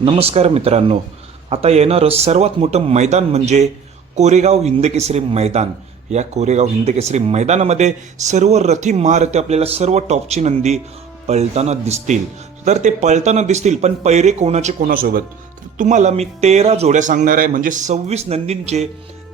नमस्कार मित्रांनो, आता येणारं सर्वात मोठं मैदान म्हणजे कोरेगाव हिंदकेसरी मैदान. या कोरेगाव हिंदकेसरी मैदानामध्ये सर्व रथी महारथी आपल्याला सर्व टॉपची नंदी पळताना दिसतील. तर ते पळताना दिसतील, पण पैरे कोणाचे कोणासोबत? तुम्हाला मी 13 जोड्या सांगणार आहे, म्हणजे 26 नंदींचे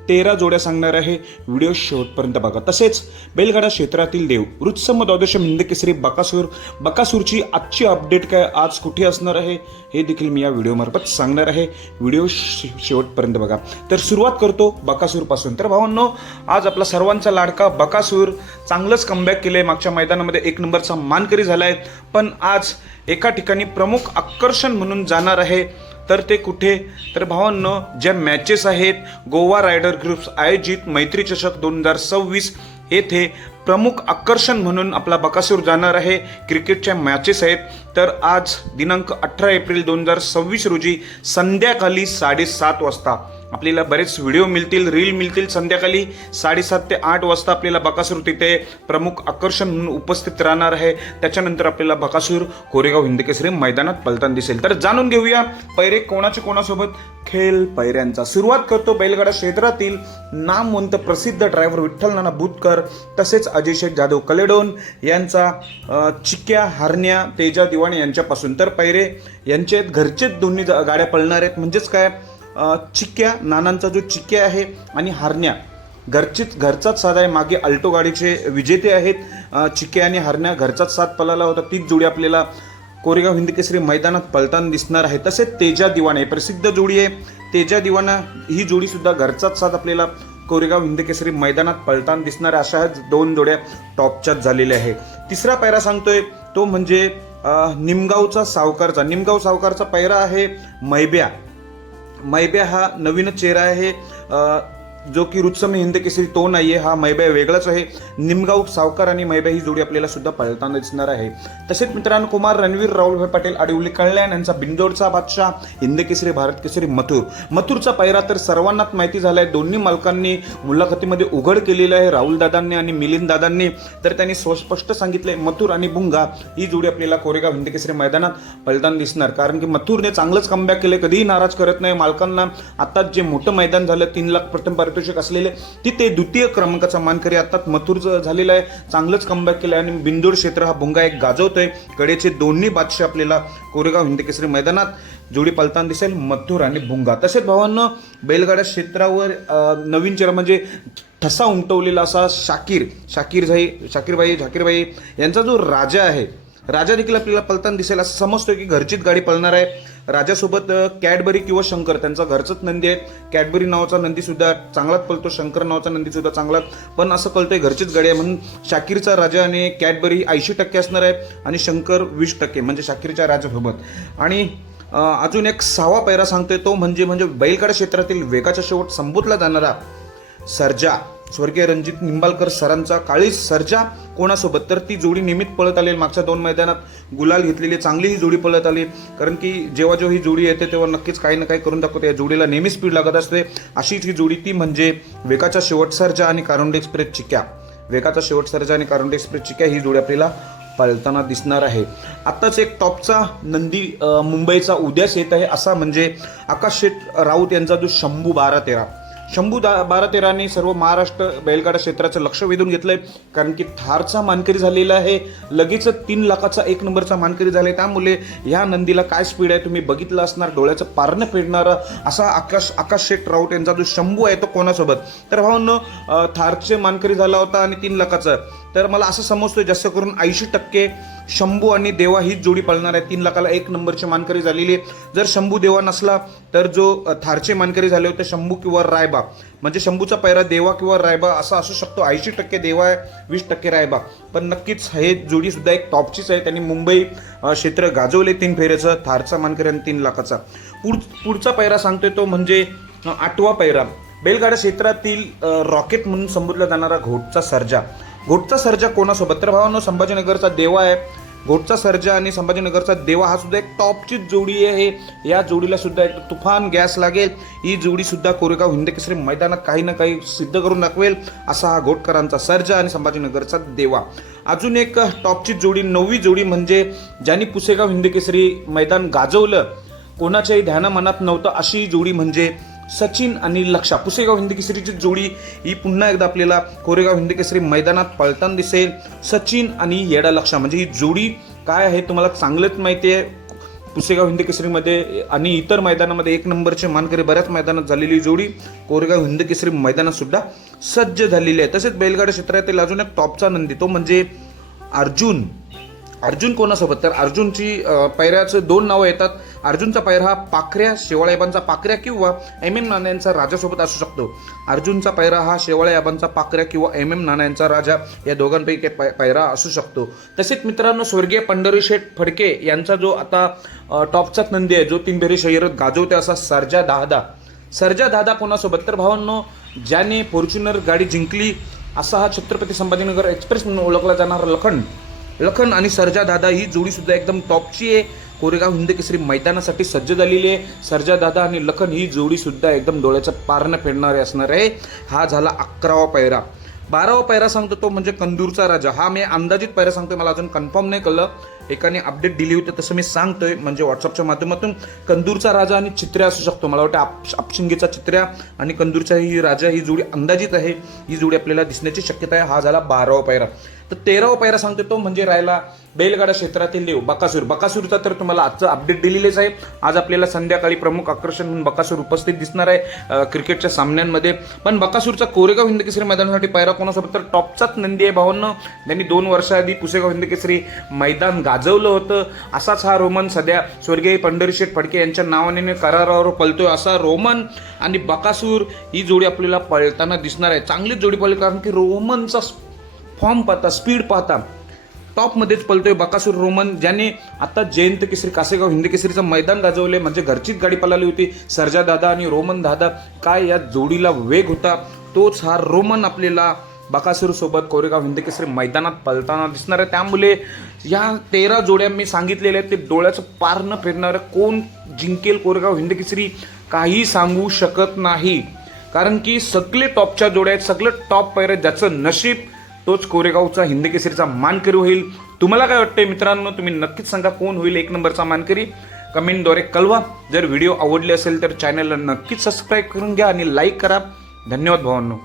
13 जोड्या सांगणार आहे. व्हिडिओ शेवटपर्यंत बघा. तसेच बैलगाडा क्षेत्रातील देव वृत्सम द्वादशम हिंदकेसरी बकासूरची आजची अपडेट काय, आज कुठे असणार आहे, हे देखील मी या व्हिडिओमार्फत सांगणार आहे. व्हिडिओ शेवटपर्यंत बघा. तर सुरुवात करतो बकासूरपासून. तर भावांनो, आज आपला सर्वांचा लाडका बकासूर चांगलंच कमबॅक केलंय. मागच्या मैदानामध्ये 1 नंबरचा मानकरी झालाय, पण आज एका ठिकाणी प्रमुख आकर्षण म्हणून जाणार आहे. तर ते कुठे? तर भावांनो, ज्या मॅचेस आहेत गोवा रायडर ग्रुप्स आयोजित मैत्री चषक 2026 येथे प्रमुख आकर्षण म्हणून आपला बकासूर जाणार आहे. क्रिकेटच्या मॅचेस आहेत. तर आज दिनांक 18 एप्रिल 2026 रोजी संध्याकाळी 7:30 वाजता आपल्याला बरेच व्हिडिओ मिळतील, रील मिळतील. संध्याकाळी 7:30 ते 8 वाजता आपल्याला बकासूर तिथे प्रमुख आकर्षण म्हणून उपस्थित राहणार आहे. त्याच्यानंतर आपल्याला बकासूर कोरेगाव हिंदकेसरी मैदानात पळताना दिसेल. तर जाणून घेऊया पैरे कोणाचे कोणासोबत. खेळ पैऱ्यांचा सुरुवात करतो बैलगाडा क्षेत्रातील नामवंत प्रसिद्ध ड्रायव्हर विठ्ठल नाना बुतकर तसेच अजय शेठ जाधव कलेडोन यांचा चिक्या, हरण्या, तेजा दिवाणे यांच्यापासून. तर पैरे यांचे घरचेच दोन्ही गाड्या पळणार आहेत. म्हणजेच काय, चिक्या, नानांचा जो चिक्या आहे आणि हरण्या घरचाच साथ आहे. मागे अल्टो गाडीचे विजेते आहेत. चिक्या आणि हरण्या घरचाच साथ पळाला होता. तीच जोडी आपल्याला कोरेगाव हिंदकेसरी मैदानात पळताना दिसणार आहे. तसेच तेजा दिवाणे प्रसिद्ध जोडी आहे. तेजा दिवाणा ही जोडी सुद्धा घरचाच साथ आपल्याला कोरेगाव हिंदकेसरी मैदानात पळताना दिसणार आहे. अशा 2 जोड्या टॉपच्याच झालेल्या आहे. तिसरा पैरा सांगतोय तो म्हणजे निमगावचा सावकारचा पैरा आहे मैब्या. मैब्या हा नवीन चेहरा आहे, जो की वृत्सम हिंदकेसरी तो नाहीये. हा मैब्या वेगळाच आहे. निमगाव सावकार आणि मैब्या ही जोडी आपल्याला सुद्धा पळताना दिसणार आहे. तसेच मित्रांनो, कुमार रणवीर राहुल पाटील आडिवली कल्याण यांचा बिंदोडचा बादशाह हिंदकेसरी भारत केसरी मथुरचा पैरा तर सर्वांनाच माहिती झालाय. दोन्ही मालकांनी मुलाखतीमध्ये उघड केलेलं आहे, राहुल दादांनी आणि मिलिंद दादांनी. तर त्यांनी स्पष्ट सांगितलंय मथुर आणि भुंगा ही जोडी आपल्याला कोरेगाव हिंदकेसरी मैदानात पळताना दिसणार. कारण की मथुरने चांगलंच कमबॅक केले, कधीही नाराज करत नाही मालकांना. आताच जे मोठं मैदान झालं 3 लाख प्रथम पारितोषिक असलेले तिथे द्वितीय क्रमांकाचा मानकरी आता मथुरचं झालेला आहे. चांगलंच कमबॅक केलं आणि बिंदोड क्षेत्र हा भुंगा एक गाजवतोय. कडेचे दोन्ही बादशाह आपल्याला कोरेगाव हिंदकेसरी मैदानात जोडी पळताना दिसेल, मथुर आणि भुंगा. तसेच भावांनो, बैलगाड्या क्षेत्रावर नवीन चेहरा म्हणजे ठसा उमटवलेला असा झाकीरभाई यांचा जो राजा आहे, राजा देखील आपल्याला पळताना दिसेल. असं समजतोय की घरचीच गाडी पळणार आहे. राजासोबत कॅडबरी किंवा शंकर त्यांचा घरचंच नंदी आहे. कॅडबरी नावाचा नंदी सुद्धा चांगलाच पळतो, शंकर नावाचा नंदी सुद्धा चांगलाच, पण असं कळतंय घरचीच गाडी आहे. म्हणून शाकीरचा राजा आणि कॅडबरी 80% असणार आहे आणि शंकर 20%, म्हणजे शाकीरच्या राजासोबत. आणि अजून एक 6वा पैरा सांगतोय तो म्हणजे बैलगाडा क्षेत्रातील वेगाच्या शेवट संबोधला जाणारा सर्जा, स्वर्गीय रणजित निंबाळकर सरांचा काळी सर्जा कोणासोबत? तर ती जोडी नियमित पळत आली. मागच्या 2 मैदानात गुलाल घेतलेली चांगली ही जोडी पळत आली. कारण की जेव्हा ही जोडी येते तेव्हा नक्कीच काही ना काही करून दाखवते. या जोडीला नेहमी स्पीड लागत असते. अशीच ही जोडी ती म्हणजे वेगाचा शेवट सर्जा आणि कारोंडे एक्सप्रेस चिक्या. वेगाचा शेवट सर्जा आणि कारोंडे एक्सप्रेस चिक्या ही जोडी आपल्याला पळताना दिसणार आहे. आत्ताच एक टॉपचा नंदी मुंबईचा उद्यास येत आहे, असा म्हणजे आकाश शेठ राऊत यांचा जो शंभू 12-13 सर्व महाराष्ट्र बैलगाडा क्षेत्राचं लक्ष वेधून घेतलंय. कारण की थारचा मानकरी झालेला आहे, लगेच 3 लाखाचा 1 नंबरचा मानकरी झालाय. त्यामुळे ह्या नंदीला काय स्पीड आहे तुम्ही बघितलं असणार. डोळ्याचं पारणं फेडणारा असा आकाश शेठ राऊत यांचा जो शंभू आहे तो कोणासोबत? तर भावांनो, थारचे मानकरी झाला होता आणि 3 लाखाचा. तर मला असं समजतोय जास्त करून 80% शंभू आणि देवा हीच जोडी पळणार आहे. 3 लाखाला 1 नंबरची मानकरी झालेली. जर शंभू देवा नसला तर जो थारचे मानकरी झाले होते शंभू किंवा रायबा, म्हणजे शंभूचा पैरा देवा किंवा रायबा असा असू शकतो. 80% देवा आहे, 20% रायबा. पण नक्कीच हे जोडी सुद्धा एक टॉपचीच आहे. त्यांनी मुंबई क्षेत्र गाजवले 3 फेऱ्याचं, थारचा मानकरी आणि 3 लाखाचा. पुढचा पैरा सांगतोय तो म्हणजे 8वा पैरा. बैलगाडा क्षेत्रातील रॉकेट म्हणून संबोधला जाणारा घोटचा सर्जा कोणासोबत? तर भावांनो, संभाजीनगरचा देवा आहे. घोटचा सर्जा आणि संभाजीनगरचा देवा हा सुद्धा एक टॉपचीच जोडी आहे. या जोडीला सुद्धा एक तुफान गॅस लागेल. ही जोडी सुद्धा कोरेगाव हिंदकेसरी मैदानात काही ना काही सिद्ध करून दाखवेल, असा हा घोटकरांचा सर्जा आणि संभाजीनगरचा देवा. अजून एक टॉपची जोडी 9वी जोडी म्हणजे ज्यांनी पुसेगाव हिंदकेसरी मैदान गाजवलं कोणाच्याही ध्यानामनात नव्हतं अशी जोडी म्हणजे सचिन आणि लक्षा. पुसेगाव हिंदकेसरीची जोडी ही पुन्हा एकदा आपल्याला कोरेगाव हिंदकेसरी मैदानात पळताना दिसेल. सचिन आणि येडा लक्षा म्हणजे ही जोडी काय आहे तुम्हाला चांगलंच माहिती आहे. पुसेगाव हिंदकेसरीमध्ये आणि इतर मैदानामध्ये एक नंबरचे मानकरी बऱ्याच मैदानात झालेली जोडी कोरेगाव हिंदकेसरी मैदानात सुद्धा सज्ज झालेली आहे. तसेच बैलगाडा क्षेत्रातील अजून एक टॉपचा नंदी तो म्हणजे अर्जुन कोणासोबत तर अर्जुनची पैऱ्याचं 2 नावं येतात. अर्जुनचा पैरा हा पाखऱ्या शेवाळ्याबांचा पाखऱ्या किंवा MM नाण्यांचा राजासोबत असू शकतो. अर्जुनचा पैरा हा शेवाळ्याबांचा पाखऱ्या किंवा MM नाण्यांचा राजा या दोघांपैकी पैरा असू शकतो. तसेच मित्रांनो स्वर्गीय पंढरीशेठ फडके यांचा जो आता टॉपचाच नंदी आहे जो 3 फेरी शर्यत गाजवते असा सर्जा दादा कोणासोबत तर भावांनो ज्याने फॉर्च्युनर गाडी जिंकली असा हा छत्रपती संभाजीनगर एक्सप्रेस म्हणून ओळखला जाणारा लखन आणि सर्जा दादा ही जोडी सुद्धा एकदम टॉपची आहे. कोरेगाव हिंदकेसरी मैदानासाठी सज्ज झालेली आहे. सर्जा दादा आणि लखन ही जोडी सुद्धा एकदम डोळ्याचं पारणं फेडणारे असणार आहे. हा झाला 11वा पैरा. 12वा पैरा सांगतो तो म्हणजे कंदूरचा राजा. हा मी अंदाजित पैरा सांगतोय, मला अजून कन्फर्म नाही कळलं. एकाने अपडेट दिली होती तसं मी सांगतोय म्हणजे व्हॉट्सअपच्या माध्यमातून. कंदूरचा राजा आणि चित्र्या असू शकतो. मला वाटतं आपशिंगेचा चित्र्या आणि कंदूरचा ही राजा ही जोडी अंदाजित आहे. ही जोडी आपल्याला दिसण्याची शक्यता आहे. हा झाला 12वा पैरा. तर 13वा पैरा सांगतो तो म्हणजे राहिला बैलगाडा क्षेत्रातील देव बकासूरचा तर तुम्हाला आजचं अपडेट दिलेलेच आहे. आज आपल्याला संध्याकाळी प्रमुख आकर्षण म्हणून बकासूर उपस्थित दिसणार आहे क्रिकेटच्या सामन्यांमध्ये. पण बकासूरचा कोरेगाव हिंदकेसरी मैदानासाठी पैरा कोणासोबत तर टॉपचाच नंदी आहे भावांनो. त्यांनी 2 वर्षाआधी पुसेगाव हिंदकेसरी मैदान गाजवलं होतं. असाच हा रोमन सध्या स्वर्गीय पंढरीशेठ फडके यांच्या नावाने करारावर पळतोय. असा रोमन आणि बकासूर ही जोडी आपल्याला पळताना दिसणार आहे. चांगलीच जोडी पळेल कारण की रोमनचा फॉर्म पाहता स्पीड पाहता टॉपमध्येच पळतोय बकासूर रोमन, ज्याने आता जयंत केसरी कासेगाव हिंदकेसरीचं मैदान गाजवले म्हणजे घरचीच गाडी पळाली होती. सर्जा दादा आणि रोमन दादा काय या जोडीला वेग होता. तोच हा रोमन आपल्याला बकासूर सोबत कोरेगाव हिंदकेसरी मैदानात पळताना दिसणार आहे. त्यामुळे या 13 जोड्या मी सांगितलेल्या आहेत ते डोळ्याचं पार न फिरणारं. कोण जिंकेल कोरेगाव हिंदकेसरी काही सांगू शकत नाही कारण की सगळे टॉपच्या जोड्या आहेत. सगळे टॉप पैरे ज्याचं नशीब तोच कोरेगावचा हिंदकेसरीचा मानकरी होईल. तुम्हाला काय वाटतंय मित्रांनो, तुम्ही नक्कीच सांगा कोण होईल 1 नंबरचा मानकरी. कमेंटद्वारे कळवा. जर व्हिडिओ आवडले असेल तर चॅनलला नक्कीच सबस्क्राईब करून घ्या आणि लाईक करा. धन्यवाद भावांनो.